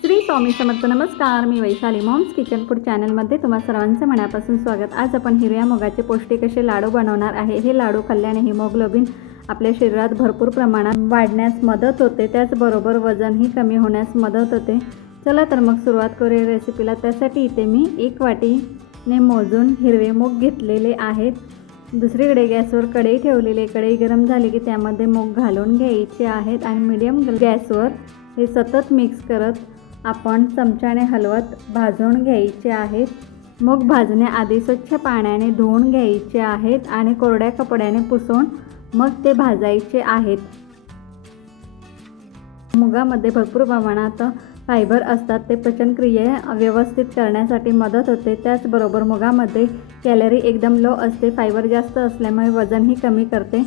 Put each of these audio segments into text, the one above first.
श्री स्वामी समर्थ. नमस्कार, मी Vaishali moms kitchen food चॅनलमध्ये तुम्हा सर्वांचं मनापासून स्वागत. आज आपण हिरव्या मुगाचे पौष्टिक असे लाडू बनवणार आहे. हे लाडू खाल्ल्याने हिमोग्लोबिन आपल्या शरीरात भरपूर प्रमाणात वाढण्यास मदत होते, त्याचबरोबर वजनही कमी होण्यास मदत होते. चला तर मग सुरुवात करूया रेसिपीला. त्यासाठी इथे मी 1 वाटीने मोजून हिरवे मूग घेतलेले आहेत. दुसरीकडे गॅसवर कढई ठेवलेली. कढई गरम झाली की त्यामध्ये मूग घालून घ्यायचे आहेत आणि मीडियम गॅसवर हे सतत मिक्स करत आपण चमच्याने हलवत भाजून घ्यायचे आहेत. मूग भाजण्याआधी स्वच्छ पाण्याने धुवून घ्यायचे आहेत आणि कोरड्या कपड्याने पुसून मग ते भाजायचे आहेत. मुगामध्ये भरपूर प्रमाणात फायबर असतात, ते पचनक्रिया व्यवस्थित करण्यासाठी मदत होते. त्याचबरोबर मुगामध्ये कॅलरी एकदम लो असते. फायबर जास्त असल्यामुळे वजनही कमी करते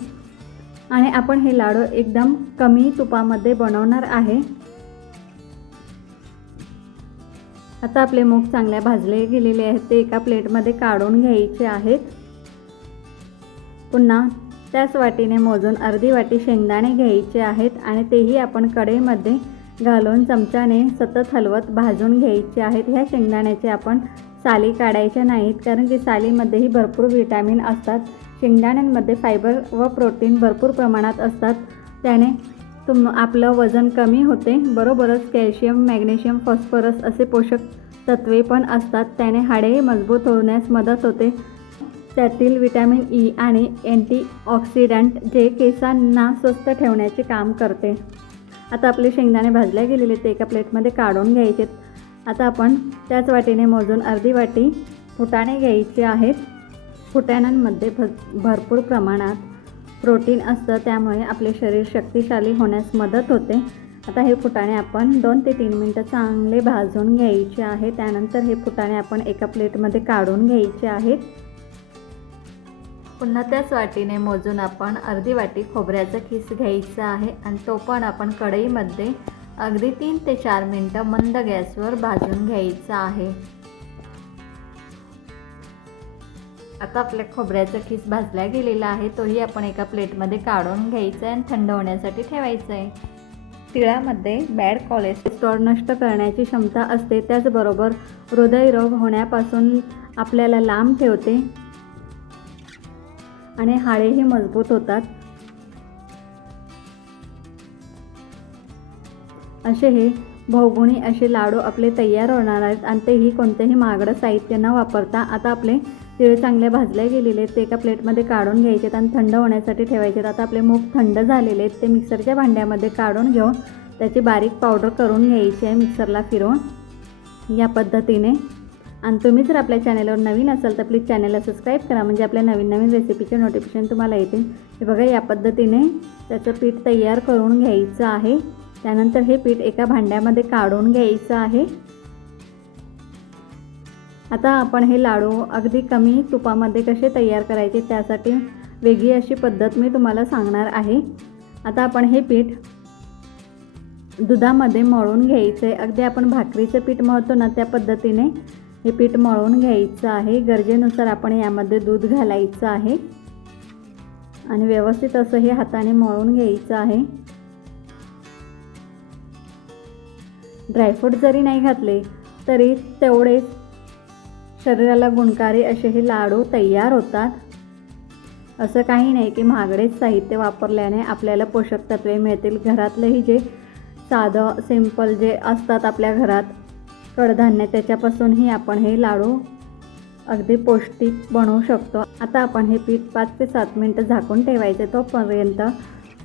आणि आपण हे लाडू एकदम कमी तुपामध्ये बनवणार आहे. आता आपले मूग चांगल्या भाजले गेलेले आहेत, ते एका प्लेटमध्ये काढून घ्यायचे आहेत. पुन्हा त्याच वाटीने मोजून अर्धी वाटी शेंगदाणे घ्यायचे आहेत आणि तेही आपण कढईमध्ये घालून चमच्याने सतत हलवत भाजून घ्यायचे आहेत. ह्या शेंगदाण्याचे आपण साली काढायच्या नाहीत, कारण की सालीमध्येही भरपूर विटॅमिन असतात. शेंगदाण्यांमध्ये फायबर व प्रोटीन भरपूर प्रमाणात असतात, त्याने आपलं वजन कमी होते. बरोबरच कॅल्शियम, मॅग्नेशियम, फॉस्फरस असे पोषक तत्वे पण असतात, त्याने हाडे मजबूत होण्यास मदत होते. त्यातील विटॅमिन ई आणि अँटीऑक्सिडंट जे केसांना स्वस्थ ठेवण्याचे काम करते. आता आपले शेंगदाणे भाजले गेलेले ते एका प्लेटमध्ये काढून घ्यायचे. आता आपण त्याच वाटीने मोजून अर्धी वाटी फुटाणे घ्यायचे आहेत. फुटाण्यांमध्ये भरपूर प्रमाणात प्रोटीन असतं, त्यामुळे आपले शरीर शक्तिशाली होण्यास मदत होते. आता हे फुटाणे आपण 2 ते 3 मिनटं चांगले भाजून घ्यायचे आहे. त्यानंतर हे फुटाणे आपण एका प्लेटमध्ये काढून घ्यायचे आहेत. पुन्हा त्याच वाटीने मोजून आपण अर्धी वाटी खोबऱ्याचा खीस घ्यायचा आहे आणि तो पण आपण कढईमध्ये अगदी 3 ते 4 मिनटं मंद गॅसवर भाजून घ्यायचा आहे. आता आपल्या खोबऱ्याचा खीस भाजला गेलेला आहे, तोही आपण एका प्लेटमध्ये काढून घ्यायचा आहे आणि थंड होण्यासाठी ठेवायचं आहे. तिळामध्ये बॅड कोलेस्ट्रॉल नष्ट करण्याची क्षमता असते, त्याचबरोबर हृदयरोग होण्यापासून आपल्याला लांब ठेवते आणि हाडेही मजबूत होतात. असे हे बहुगुणी असे लाडू आपले तयार होणार आहेत आणि तेही कोणतेही महागडं साहित्य न वापरता. आता आपले तीळ चांगले भाजले गेलेले आहेत, ते एका प्लेटमध्ये काढून घ्यायचे आणि थंड होण्यासाठी ठेवायचे. आता आपले मूग थंड झालेले आहेत, ते मिक्सरच्या भांड्यामध्ये काढून घेऊन त्याची बारीक पावडर करून घ्यायची आहे मिक्सरला फिरवून या पद्धतीने. आणि तुम्ही जर आपल्या चॅनलवर नवीन असाल तर प्लीज चॅनलला सबस्क्राईब करा, म्हणजे आपल्या नवीन नवीन रेसिपीचे नोटिफिकेशन तुम्हाला येतील. हे बघा, या पद्धतीने त्याचं पीठ तयार करून घ्यायचं आहे. त्यानंतर हे पीठ एका भांड्यामध्ये काढून घ्यायचं आहे. आता आपण हे लाडू अगदी कमी तुपामध्ये कसे तयार करायचे त्यासाठी वेगळी अशी पद्धत मी तुम्हाला सांगणार आहे. आता आपण हे पीठ दुधामध्ये मळून घ्यायचं आहे. अगदी आपण भाकरीचं पीठ मळतो ना, त्या पद्धतीने हे पीठ मळून घ्यायचं आहे. गरजेनुसार आपण यामध्ये दूध घालायचं आहे आणि व्यवस्थित असं हे हाताने मळून घ्यायचं आहे. ड्रायफ्रूट जरी नाही घातले तरी तेवढेच शरीराला गुणकारी असे हे लाडू तयार होतात. असं काही नाही की महागडेच साहित्य वापरल्याने आपल्याला पोषक तत्वे मिळतील. घरातलंही जे साधं सिंपल जे असतात आपल्या घरात कडधान्य, त्याच्यापासूनही आपण हे लाडू अगदी पौष्टिक बनवू शकतो. आता आपण हे पीठ 5 ते 7 मिनटं झाकून ठेवायचे. तोपर्यंत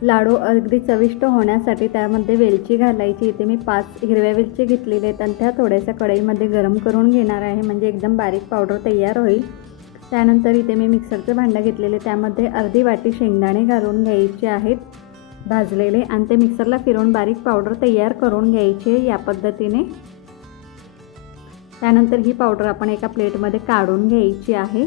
लाडू अगदी चविष्ट होण्यासाठी त्यामध्ये वेलची घालायची. इथे मी 5 हिरव्या वेलची घेतलेल्या आहेत आणि त्या थोड्याशा कढईमध्ये गरम करून घेणार आहे, म्हणजे एकदम बारीक पावडर तयार होईल. त्यानंतर इथे मी मिक्सरचं भांडं घेतलेले, त्यामध्ये अर्धी वाटी शेंगदाणे घालून घ्यायचे आहेत भाजलेले आणि ते मिक्सरला फिरवून बारीक पावडर तयार करून घ्यायचे या पद्धतीने. त्यानंतर ही पावडर आपण एका प्लेटमध्ये काढून घ्यायची आहे.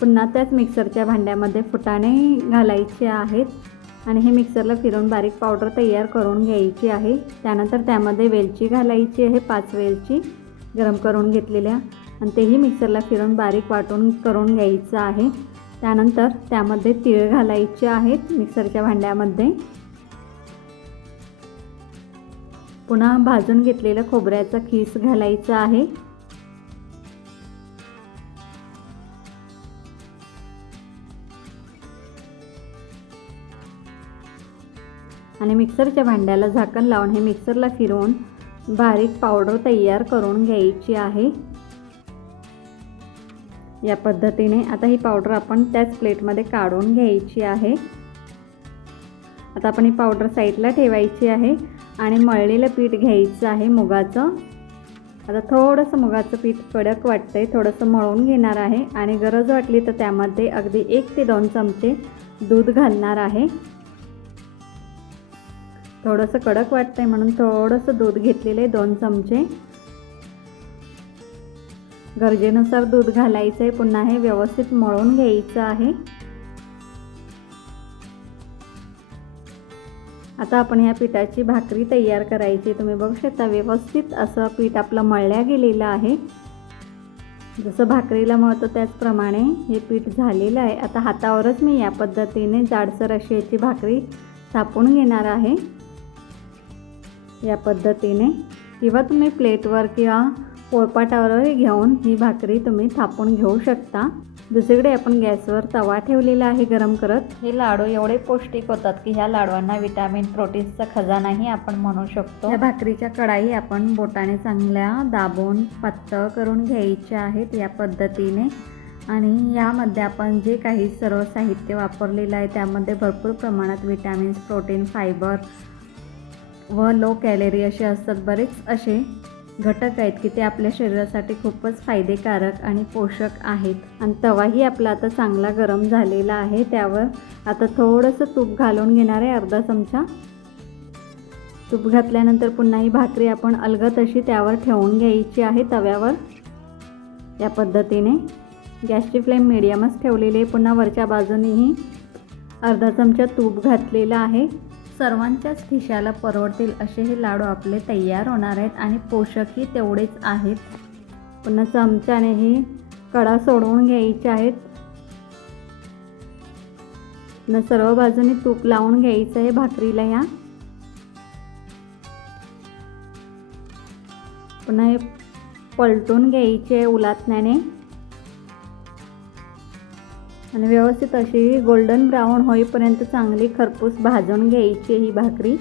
पुन्हा त्याच मिक्सरच्या भांड्यामध्ये फुटाणे घालायचे आहेत आणि हे मिक्सरला फिरवून बारीक पावडर तयार करून घ्यायची आहे. त्यानंतर त्यामध्ये वेलची घालायची आहे, 5 वेलची गरम करून घेतलेल्या, आणि तेही मिक्सरला फिरवून बारीक वाटून करून घ्यायचं आहे. त्यानंतर त्यामध्ये तीळ घालायचे आहेत मिक्सरच्या भांड्यामध्ये पुन्हा भाजून घेतलेलं खोबऱ्याचा खीस घालायचा आहे. आणि मिक्सरच्या भांड्याला झाकण लावून हे मिक्सरला फिरवून बारीक पावडर तयार करून घ्यायची आहे. या पद्धतीने आता ही पावडर आपण त्याच प्लेटमध्ये काढून घ्यायची आहे. आता आपण ही पावडर साईडला ठेवायची आहे आणि मळलेलं पीठ घ्यायचं आहे मुगाचं. आता थोडंसं मुगाचं पीठ कडक वाटतंय, थोडंसं मळून घेणार आहे आणि गरज वाटली तर त्यामध्ये अगदी 1 ते 2 चमचे दूध घालणार आहे. थोडंसं कडक वाटतंय म्हणून थोडंसं दूध घेतलेले 2 चमचे. गरजेनुसार दूध घालायचं आहे. पुन्हा हे व्यवस्थित मळून घ्यायचं आहे. आता आपण ह्या पिठाची भाकरी तयार करायची. तुम्ही बघू शकता व्यवस्थित असं पीठ आपलं मळल्या गेलेलं आहे. जसं भाकरीला मळतो त्याचप्रमाणे हे पीठ झालेलं आहे. आता हातावरच मी या पद्धतीने जाडसर अशी याची भाकरी थापून घेणार आहे. या पद्धतीने किंवा तुम्ही प्लेटवर किंवा पोळपाटावर घेऊन ही भाकरी तुम्ही थापून घेऊ शकता. दुसरीकडे आपण गॅसवर तवा ठेवलेला आहे गरम करत. हे लाडू एवढे पौष्टिक होतात की ह्या लाडवांना विटॅमिन प्रोटीन्सचा खजानाही आपण म्हणू शकतो. या भाकरीच्या कढाई आपण बोटाने चांगल्या दाबून पातळ करून घ्यायच्या आहेत या पद्धतीने. आणि यामध्ये आपण जे काही सर्व साहित्य वापरलेलं आहे त्यामध्ये भरपूर प्रमाणात विटॅमिन्स, प्रोटीन, फायबर व लो कॅलरी असे असतात. बरेच असे घटक आहेत की ते आपल्या शरीरासाठी खूपच फायदेकारक आणि पोषक आहेत. आणि तवाही आपला आता चांगला गरम झालेला आहे. त्यावर आता थोडंसं तूप घालून घेणार आहे, अर्धा चमचा. तूप घातल्यानंतर पुन्हा ही भाकरी आपण अलगद अशी त्यावर ठेवून घ्यायची आहे तव्यावर. या पद्धतीने गॅसची फ्लेम मीडियमच ठेवलेली आहे. पुन्हा वरच्या बाजूनेही अर्धा चमचा तूप घातलेला आहे. सर्वांच्याच खिशाला परवडतील असे हे लाडू आपले तयार होणार आहेत आणि पोषकही तेवढेच आहेत. पुन्हा चमच्याने ही कडा सोडवून घ्यायचे आहेत. पुन्हा सर्व बाजूने तूप लावून घ्यायचं आहे भाकरीला या. पुन्हा हे पलटून घ्यायचे उलटण्याने आणि व्यवस्थित अशी गोल्डन ब्राऊन होईपर्यंत चांगली खरपूस भाजून घ्यायची ही भाकरी.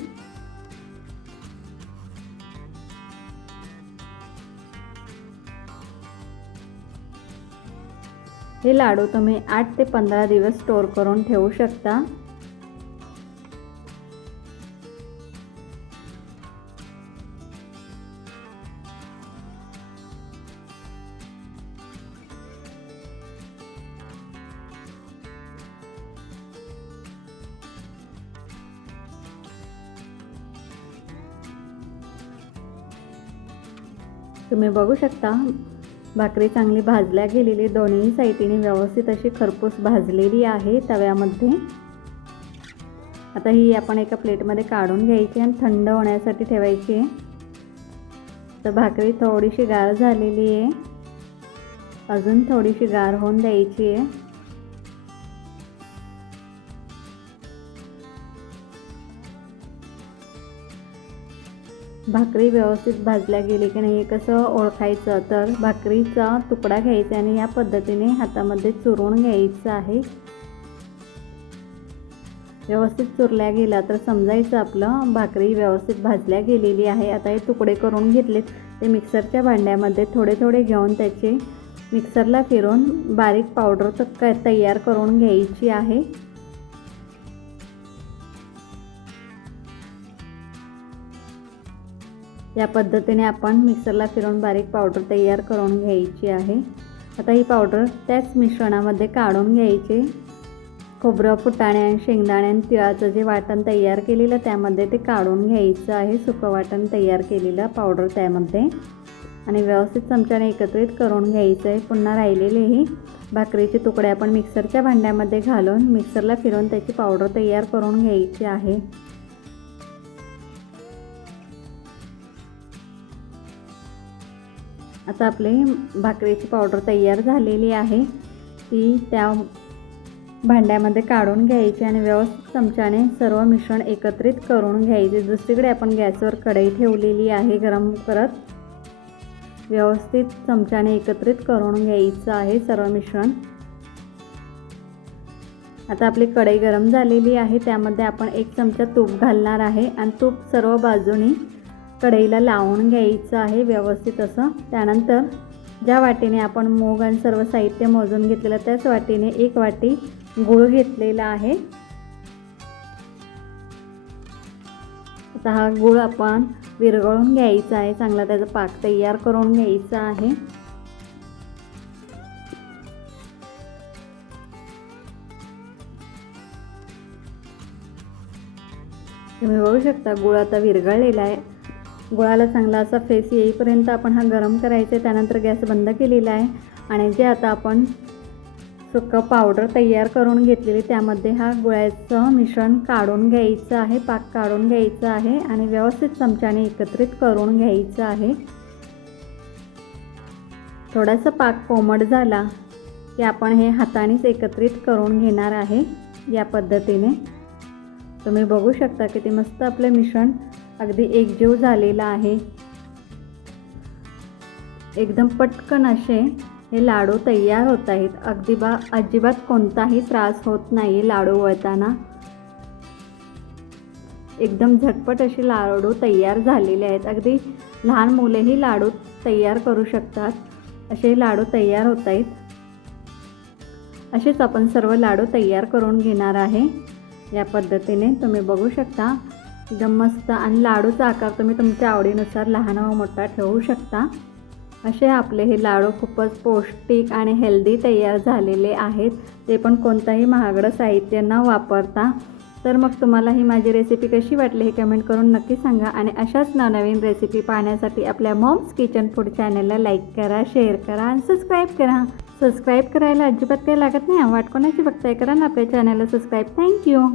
हे लाडू तुम्ही 8 ते 15 दिवस स्टोर करून ठेवू शकता. तुम्ही बघू शकता भाकरी चांगली भाजल्या गेलेली, दोन्ही साईडीने व्यवस्थित अशी खरपूस भाजलेली आहे तव्यामध्ये. आता ही आपण एका प्लेटमध्ये काढून घ्यायची आणि थंड होण्यासाठी ठेवायची आहे. तर भाकरी थोडीशी गार झालेली आहे, अजून थोडीशी गार होऊन द्यायची आहे. भाकरी व्यवस्थित भाजल्या गेली की नाही कसं ओळखायचं, तर भाकरीचा तुकडा घ्यायचा आणि या पद्धतीने हातामध्ये चुरून घ्यायचं आहे. व्यवस्थित चुरल्या गेला तर समजायचं आपलं भाकरी व्यवस्थित भाजल्या गेलेली आहे. आता हे तुकडे करून घेतलेत ते मिक्सरच्या भांड्यामध्ये थोडे थोडे घेऊन त्याचे मिक्सरला फिरवून बारीक पावडर तयार करून घ्यायची आहे. या पद्धतीने आपण मिक्सरला फिरवून बारीक पावडर तयार करून घ्यायची आहे. आता ही पावडर त्याच मिश्रणामध्ये काढून घ्यायचे. खोबरं, फुटाणे आणि शेंगदाणे आणि तिळाचं जे वाटण तयार केलेलं त्यामध्ये ते काढून घ्यायचं आहे. सुकं वाटण तयार केलेलं पावडर त्यामध्ये आणि व्यवस्थित चमच्याने एकत्रित करून घ्यायचं आहे. पुन्हा राहिलेलेही भाकरीचे तुकडे आपण मिक्सरच्या भांड्यामध्ये घालून मिक्सरला फिरवून त्याची पावडर तयार करून घ्यायची आहे. आता आपली भाकरीची पावडर तयार झालेली आहे. ती त्या भांड्यामध्ये काढून घ्यायचे आणि व्यवस्थित चमच्याने सर्व मिश्रण एकत्रित करून घ्यायचे। दुसरीकडे आपण गॅसवर कढई ठेवलेली आहे गरम करत। व्यवस्थित चमच्याने एकत्रित करून घ्यायचं आहे सर्व मिश्रण। आता आपली कढई गरम झालेली आहे, त्यामध्ये आपण 1 चमचा तूप घालणार आहे आणि तूप सर्व बाजूनी कढईला लावून घ्यायचं आहे व्यवस्थित असं। त्यानंतर ज्या वाटीने आपण मूग आणि सर्व साहित्य मोजून घेतलेलं त्याच वाटीने 1 वाटी गूळ घेतलेला आहे। आता हा गूळ आपण विरघळून घ्यायचा आहे, चांगला त्याचा पाक तयार करून घ्यायचा आहे। तुम्ही बघू शकता गूळ आता विरघळलेला आहे। गुळाला चांगला असा फेस येईपर्यंत आपण हा गरम करायचा आहे। त्यानंतर गॅस बंद केलेला आहे आणि जे आता आपण सुक्का पावडर तयार करून घेतलेली त्यामध्ये हा गुळाचं मिश्रण काढून घ्यायचं आहे, पाक काढून घ्यायचा आहे आणि व्यवस्थित चमच्याने एकत्रित करून घ्यायचं आहे। थोडासा पाक कोमट झाला की आपण हे हातानेच एकत्रित करून घेणार आहे या पद्धतीने। तुम्ही बघू शकता किती मस्त आपले मिश्रण अगदी एकजीव झालेला आहे। एकदम पटकन असे हे लाडू तयार होत आहेत। अजिबात कोणताही त्रास होत नाही लाडू वळताना। एकदम झटपट असे लाडू तयार झालेले आहेत। अगदी लहान मुलेही लाडू तयार करू शकतात, असे लाडू तयार होत आहेत। असेच आपण सर्व लाडू तयार करून घेणार आहे या पद्धतीने। तुम्ही बघू शकता एकदम मस्त आणि लाडूचा आकार तुम्ही तुमच्या आवडीनुसार लहान व मोठा ठेवू शकता। असे आपले हे लाडू खूपच पौष्टिक आणि हेल्दी तयार झालेले आहेत, ते पण कोणताही महागडं साहित्य न वापरता। तर मग तुम्हाला ही माझी रेसिपी कशी वाटली हे कमेंट करून नक्की सांगा आणि अशाच नवनवीन रेसिपी पाहण्यासाठी आपल्या मॉम्स किचन फूड चॅनलला लाईक करा, शेअर करा आणि सबस्क्राईब करा। सबस्क्राईब करायला अजिबात काही लागत नाही, वाट कोणाची बघताय करा ना आपल्या चॅनलला सबस्क्राईब। थँक्यू।